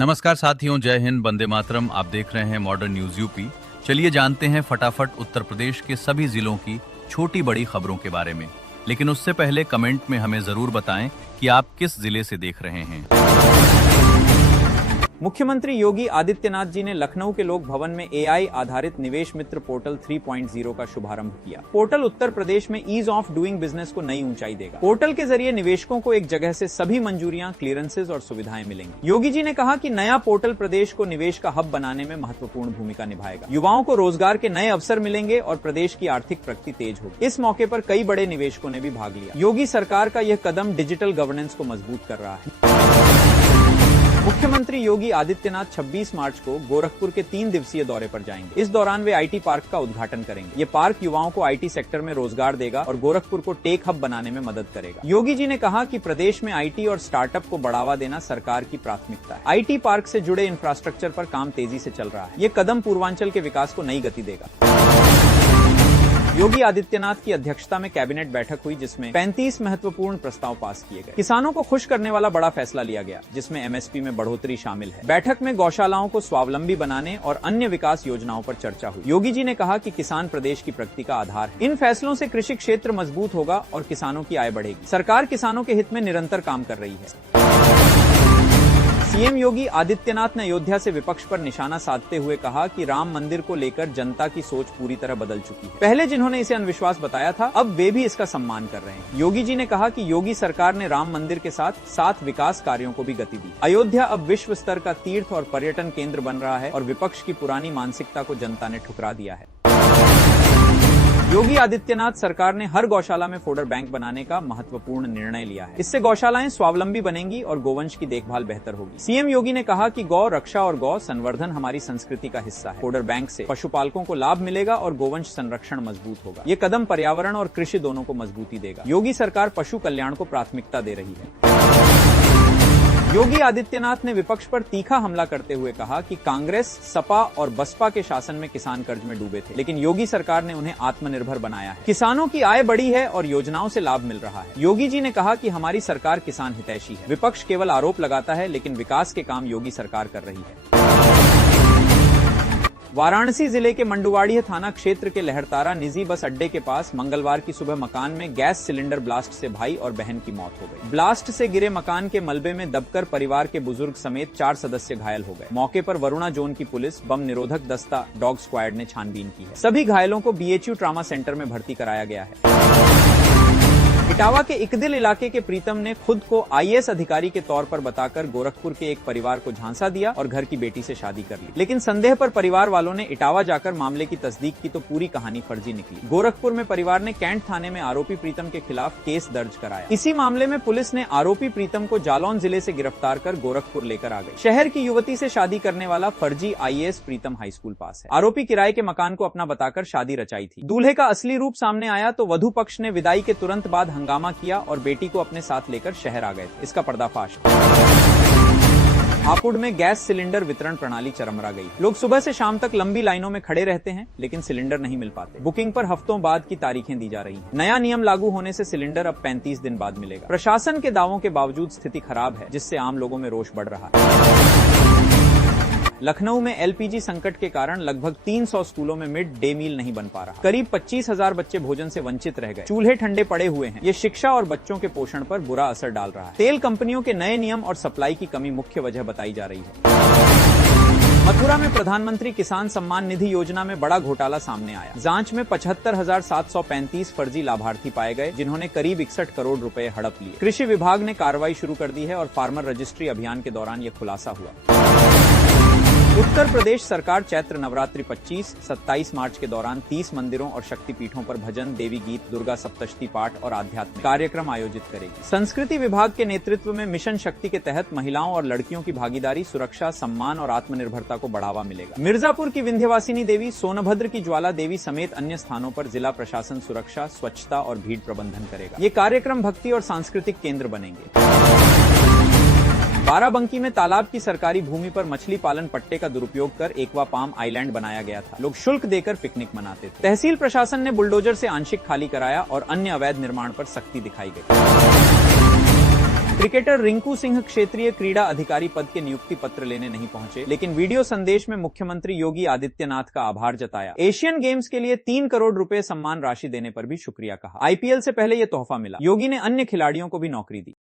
नमस्कार साथियों, जय हिंद, वंदे मातरम। आप देख रहे हैं मॉडर्न न्यूज यूपी। चलिए जानते हैं फटाफट उत्तर प्रदेश के सभी जिलों की छोटी बड़ी खबरों के बारे में। लेकिन उससे पहले कमेंट में हमें जरूर बताएं कि आप किस जिले से देख रहे हैं। मुख्यमंत्री योगी आदित्यनाथ जी ने लखनऊ के लोक भवन में एआई आधारित निवेश मित्र पोर्टल 3.0 का शुभारंभ किया। पोर्टल उत्तर प्रदेश में ईज ऑफ डूइंग बिजनेस को नई ऊंचाई देगा। पोर्टल के जरिए निवेशकों को एक जगह से सभी मंजूरियां, क्लियरेंसेज और सुविधाएं मिलेंगी। योगी जी ने कहा कि नया पोर्टल प्रदेश को निवेश का हब बनाने में महत्वपूर्ण भूमिका निभाएगा। युवाओं को रोजगार के नए अवसर मिलेंगे और प्रदेश की आर्थिक प्रगति तेज होगी। इस मौके पर कई बड़े निवेशकों ने भी भाग लिया। योगी सरकार का यह कदम डिजिटल गवर्नेंस को मजबूत कर रहा है। मुख्यमंत्री योगी आदित्यनाथ 26 मार्च को गोरखपुर के 3 दिवसीय दौरे पर जाएंगे। इस दौरान वे आईटी पार्क का उद्घाटन करेंगे। ये पार्क युवाओं को आईटी सेक्टर में रोजगार देगा और गोरखपुर को टेक हब बनाने में मदद करेगा। योगी जी ने कहा कि प्रदेश में आईटी और स्टार्टअप को बढ़ावा देना सरकार की प्राथमिकता है। आईटी पार्क से जुड़े इंफ्रास्ट्रक्चर पर काम तेजी से चल रहा है। ये कदम पूर्वांचल के विकास को नई गति देगा। योगी आदित्यनाथ की अध्यक्षता में कैबिनेट बैठक हुई, जिसमें 35 महत्वपूर्ण प्रस्ताव पास किए गए। किसानों को खुश करने वाला बड़ा फैसला लिया गया, जिसमें एमएसपी में बढ़ोतरी शामिल है। बैठक में गौशालाओं को स्वावलंबी बनाने और अन्य विकास योजनाओं पर चर्चा हुई। योगी जी ने कहा कि किसान प्रदेश की प्रगति का आधार है। इन फैसलों से कृषि क्षेत्र मजबूत होगा और किसानों की आय बढ़ेगी। सरकार किसानों के हित में निरंतर काम कर रही है। सीएम योगी आदित्यनाथ ने अयोध्या से विपक्ष पर निशाना साधते हुए कहा कि राम मंदिर को लेकर जनता की सोच पूरी तरह बदल चुकी है। पहले जिन्होंने इसे अंधविश्वास बताया था, अब वे भी इसका सम्मान कर रहे हैं। योगी जी ने कहा कि योगी सरकार ने राम मंदिर के साथ 7 विकास कार्यों को भी गति दी। अयोध्या अब विश्व स्तर का तीर्थ और पर्यटन केंद्र बन रहा है और विपक्ष की पुरानी मानसिकता को जनता ने ठुकरा दिया है। योगी आदित्यनाथ सरकार ने हर गौशाला में फोडर बैंक बनाने का महत्वपूर्ण निर्णय लिया है। इससे गौशालाएं स्वावलंबी बनेंगी और गोवंश की देखभाल बेहतर होगी। सीएम योगी ने कहा कि गौ रक्षा और गौ संवर्धन हमारी संस्कृति का हिस्सा है। फोडर बैंक से पशुपालकों को लाभ मिलेगा और गोवंश संरक्षण मजबूत होगा। ये कदम पर्यावरण और कृषि दोनों को मजबूती देगा। योगी सरकार पशु कल्याण को प्राथमिकता दे रही है। योगी आदित्यनाथ ने विपक्ष पर तीखा हमला करते हुए कहा कि कांग्रेस, सपा और बसपा के शासन में किसान कर्ज में डूबे थे, लेकिन योगी सरकार ने उन्हें आत्मनिर्भर बनाया है। किसानों की आय बढ़ी है और योजनाओं से लाभ मिल रहा है। योगी जी ने कहा कि हमारी सरकार किसान हितैषी है। विपक्ष केवल आरोप लगाता है, लेकिन विकास के काम योगी सरकार कर रही है। वाराणसी जिले के मंडुवाड़िया थाना क्षेत्र के लहरतारा निजी बस अड्डे के पास मंगलवार की सुबह मकान में गैस सिलेंडर ब्लास्ट से भाई और बहन की मौत हो गई। ब्लास्ट से गिरे मकान के मलबे में दबकर परिवार के बुजुर्ग समेत 4 सदस्य घायल हो गए। मौके पर वरुणा जोन की पुलिस, बम निरोधक दस्ता, डॉग स्क्वाड ने छानबीन की है। सभी घायलों को बीएचयू ट्रामा सेंटर में भर्ती कराया गया है। इटावा के इकदिल इलाके के प्रीतम ने खुद को आईएएस अधिकारी के तौर पर बताकर गोरखपुर के एक परिवार को झांसा दिया और घर की बेटी से शादी कर ली। लेकिन संदेह पर परिवार वालों ने इटावा जाकर मामले की तस्दीक की तो पूरी कहानी फर्जी निकली। गोरखपुर में परिवार ने कैंट थाने में आरोपी प्रीतम के खिलाफ केस दर्ज कराया। इसी मामले में पुलिस ने आरोपी प्रीतम को जालौन जिले से गिरफ्तार कर गोरखपुर लेकर आ गई। शहर की युवती से शादी करने वाला फर्जी आईएएस प्रीतम हाई स्कूल पास है। आरोपी किराए के मकान को अपना बताकर शादी रचाई थी। दूल्हे का असली रूप सामने आया तो वधू पक्ष ने विदाई के तुरंत बाद हंगामा किया और बेटी को अपने साथ लेकर शहर आ गए थे। इसका पर्दाफाश। हापुड़ में गैस सिलेंडर वितरण प्रणाली चरमरा गई। लोग सुबह से शाम तक लंबी लाइनों में खड़े रहते हैं, लेकिन सिलेंडर नहीं मिल पाते। बुकिंग पर हफ्तों बाद की तारीखें दी जा रही हैं। नया नियम लागू होने से सिलेंडर अब 35 दिन बाद मिलेगा। प्रशासन के दावों के बावजूद स्थिति खराब है, जिससे आम लोगों में रोष बढ़ रहा है। लखनऊ में एलपीजी संकट के कारण लगभग 300 स्कूलों में मिड डे मील नहीं बन पा रहा। करीब 25,000 बच्चे भोजन से वंचित रह गए। चूल्हे ठंडे पड़े हुए हैं। ये शिक्षा और बच्चों के पोषण पर बुरा असर डाल रहा है। तेल कंपनियों के नए नियम और सप्लाई की कमी मुख्य वजह बताई जा रही है। मथुरा में प्रधानमंत्री किसान सम्मान निधि योजना में बड़ा घोटाला सामने आया। जांच में 75,735 फर्जी लाभार्थी पाए गए, जिन्होंने करीब 61 करोड़ रुपए हड़प लिए। कृषि विभाग ने कार्रवाई शुरू कर दी है और फार्मर रजिस्ट्री अभियान के दौरान यह खुलासा हुआ। उत्तर प्रदेश सरकार चैत्र नवरात्रि 25-27 मार्च के दौरान 30 मंदिरों और शक्तिपीठों पर भजन, देवी गीत, दुर्गा सप्तशती पाठ और आध्यात्मिक कार्यक्रम आयोजित करेगी। संस्कृति विभाग के नेतृत्व में मिशन शक्ति के तहत महिलाओं और लड़कियों की भागीदारी, सुरक्षा, सम्मान और आत्मनिर्भरता को बढ़ावा मिलेगा। मिर्जापुर की विंध्यवासिनी देवी, सोनभद्र की ज्वाला देवी समेत अन्य स्थानों पर जिला प्रशासन सुरक्षा, स्वच्छता और भीड़ प्रबंधन करेगा। ये कार्यक्रम भक्ति और सांस्कृतिक केंद्र बनेंगे। बाराबंकी में तालाब की सरकारी भूमि पर मछली पालन पट्टे का दुरुपयोग कर एक्वा पाम आइलैंड बनाया गया था। लोग शुल्क देकर पिकनिक मनाते थे। तहसील प्रशासन ने बुलडोजर से आंशिक खाली कराया और अन्य अवैध निर्माण पर सख्ती दिखाई गई। क्रिकेटर रिंकू सिंह क्षेत्रीय क्रीड़ा अधिकारी पद के नियुक्ति पत्र लेने नहीं पहुंचे, लेकिन वीडियो संदेश में मुख्यमंत्री योगी आदित्यनाथ का आभार जताया। एशियन गेम्स के लिए 3 करोड़ रुपए सम्मान राशि देने पर भी शुक्रिया कहा। आईपीएल से पहले यह तोहफा मिला। योगी ने अन्य खिलाड़ियों को भी नौकरी दी।